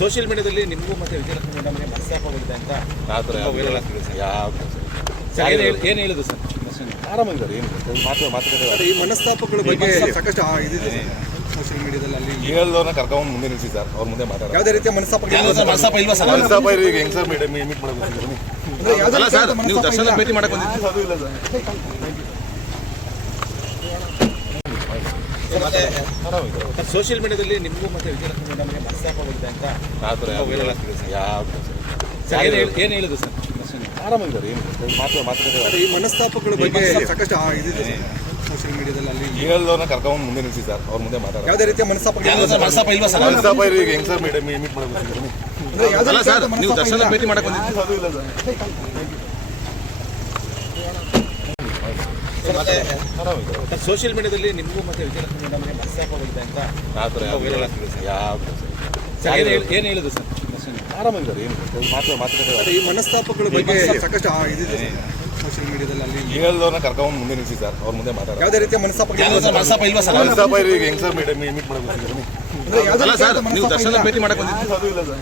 Social ಮೀಡಿಯಾದಲ್ಲಿ ನಿಮಗೂ ಮತ್ತೆ ವಿಜಯಲಕ್ಷ್ಮಿ ಮೇಡಮ್ಗೆ ಮನಸ್ತಾಪವಿದೆ ಅಂತ ವೈರಲ್ ಆಗ್ತಿದೆ ಸರ್. ಏನು ಹೇಳಿದ್ರು ಸರ್? ಆರಾಮಾಗಿದ್ದಾರೆ, ಏನು ಮಾತುಕತೆ ಈ ಮನಸ್ತಾಪಗಳ ಬಗ್ಗೆ ಸಾಕಷ್ಟು ಇದಿದೆ ಸೋಷಿಯಲ್ ಮೀಡಿಯಾದಲ್ಲಿ. ಅಲ್ಲಿ ಹೇಳೋದನ್ನ ಕರ್ಕೊಂಡು ಮುಂದೆ ನಿಲ್ಲಿಸಿ ಸರ್, ಅವ್ರ ಮುಂದೆ ಮಾತಾಡೋದು. ಯಾವುದೇ ರೀತಿಯ ಮನಸ್ತಾಪ ಇಲ್ವಾ ಸರ್? ಮನಸ್ತಾಪ ಈಗ ಹೆಂಗ್ ಸರ್ ಮೀಟ್ ಮಾಡಬೇಕು? ಅಲ್ಲ ಸರ್, ನೀವು ದರ್ಶನ ಭೇಟಿ ಮಾಡಕ್ಕೆ ಬಂದಿದ್ದೀರಿ. ಅದು ಇಲ್ಲ ಸರ್. ಸೋಷಿಯಲ್ ಮೀಡಿಯಾದಲ್ಲಿ ನಿಮಗೂ ಮತ್ತೆ ವಿಜಯಲಕ್ಷ್ಮಿ ಮೇಡಮ್ಗೆ ಮನಸ್ತಾಪವಿದೆ ಅಂತ ವೈರಲ್ ಆಗ್ತಿದೆ ಸರ್. ಏನು ಹೇಳಿದ್ರು ಸರ್? ಆರಾಮಾಗಿದ್ದಾರೆ, ಏನು ಮಾತುಕತೆ ಈ ಮನಸ್ತಾಪಗಳ ಬಗ್ಗೆ ಸಾಕಷ್ಟು ಇದಿದೆ ಸೋಷಿಯಲ್ ಮೀಡಿಯಾದಲ್ಲಿ. ಅಲ್ಲಿ ಹೇಳೋದನ್ನ ಕರ್ಕೊಂಡು ಮುಂದೆ ನಿಲ್ಲಿಸಿ ಸರ್, ಅವ್ರ ಮುಂದೆ ಮಾತಾಡೋದು. ಯಾವುದೇ ರೀತಿಯ ಮನಸ್ತಾಪ ಇಲ್ವಾ ಸರ್? ಮನಸ್ತಾಪ ಈಗ ಹೆಂಗ್ ಸರ್ ಮೀಟ್ ಮಾಡಬೇಕು? ಅಲ್ಲ ಸರ್, ನೀವು ದರ್ಶನ ಭೇಟಿ ಮಾಡಕ್ಕೆ ಬಂದಿದ್ದೀರಿ. ಅದು ಇಲ್ಲ ಸರ್. ಸೋಷಿಯಲ್ ಮೀಡಿಯಾದಲ್ಲಿ ನಿಮಗೂ ಮತ್ತೆ ವಿಜಯಲಕ್ಷ್ಮಿ ಮೇಡಮ್ಗೆ ಮನಸ್ತಾಪವಿದೆ ಅಂತ ವೈರಲ್ ಆಗ್ತಿದೆ ಸರ್. ಏನು ಹೇಳಿದ್ರು ಸರ್? ಆರಾಮಾಗಿದ್ದಾರೆ, ಏನು ಮಾತುಕತೆ ಈ ಮನಸ್ತಾಪಗಳ ಬಗ್ಗೆ ಸಾಕಷ್ಟು ಇದಿದೆ ಸೋಷಿಯಲ್ ಮೀಡಿಯಾದಲ್ಲಿ. ಅಲ್ಲಿ ಹೇಳೋದನ್ನ ಕರ್ಕೊಂಡು ಮುಂದೆ ನಿಲ್ಲಿಸಿ ಸರ್, ಅವ್ರ ಮುಂದೆ ಮಾತಾಡೋದು. ಯಾವುದೇ ರೀತಿಯ ಮನಸ್ತಾಪ ಇಲ್ವಾ ಸರ್? ಮನಸ್ತಾಪ ಈಗ ಹೆಂಗ್ ಸರ್ ಮೀಟ್ ಮಾಡಬೇಕು? ಅಲ್ಲ ಸರ್, ನೀವು ದರ್ಶನ ಭೇಟಿ ಮಾಡಕ್ಕೆ ಬಂದಿದ್ದೀರಿ. ಅದು ಇಲ್ಲ ಸರ್.